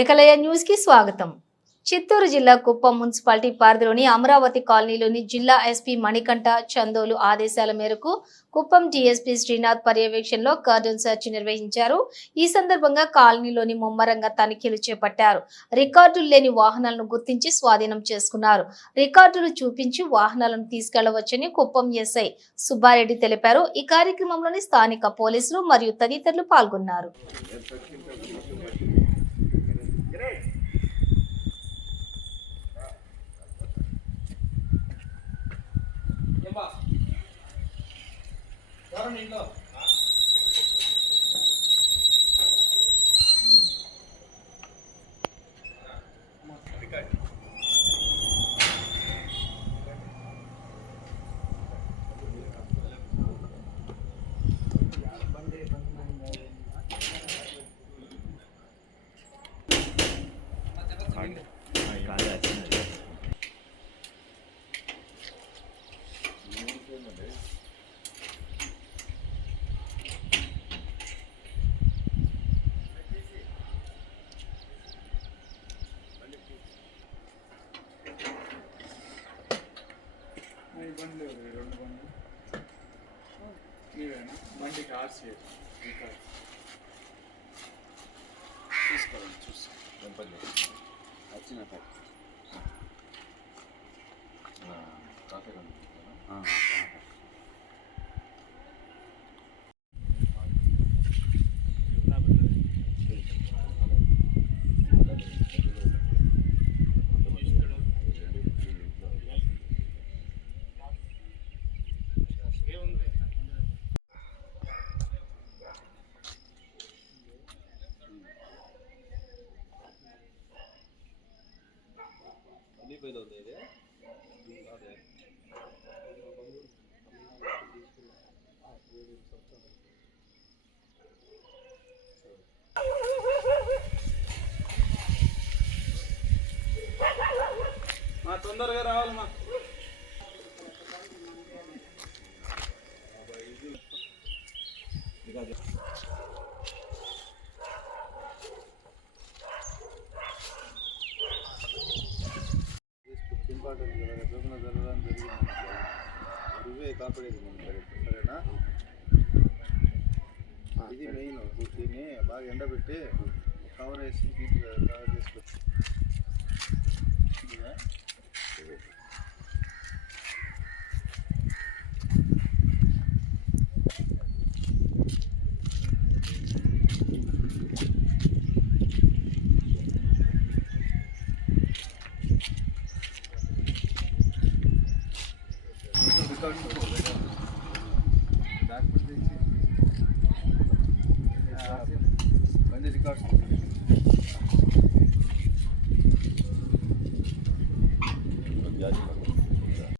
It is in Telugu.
ఏకలయ న్యూస్కి స్వాగతం. చిత్తూరు జిల్లా కుప్పం మున్సిపాలిటీ పరిధిలోని అమరావతి కాలనీలోని జిల్లా ఎస్పీ మణికంఠ చందోలు ఆదేశాల మేరకు కుప్పం డిఎస్పీ శ్రీనాథ్ పర్యవేక్షణలో కార్డన్ సెర్చ్ నిర్వహించారు. ఈ సందర్భంగా కాలనీలోని ముమ్మరంగా తనిఖీలు చేపట్టారు. రికార్డులు లేని వాహనాలను గుర్తించి స్వాధీనం చేసుకున్నారు. రికార్డులు చూపించి వాహనాలను తీసుకెళ్ళవచ్చని కుప్పం ఎస్ఐ సుబ్బారెడ్డి తెలిపారు. ఈ కార్యక్రమంలోని స్థానిక పోలీసులు మరియు తదితరులు పాల్గొన్నారు. I don't need love. బండి ఎవరు? ఈ రెండు బండ్లు మీవేనా బండి చూసి వచ్చిన కార్స్ తీసుకోవాలండి చూసి వెంపల్లి వచ్చిన ట్రాఫిక్ మా తొందరగా రావాలి మా ఇంపార్టెంట్ కదా ఎప్పుడైనా జరగడం జరిగింది నువ్వే కాపాడేది మనం కరెక్ట్ సరేనా ఇది మెయిన్ దీన్ని బాగా ఎండబెట్టి కవర్ వేసి నీట్గా కవర్ చేసుకో Gracias.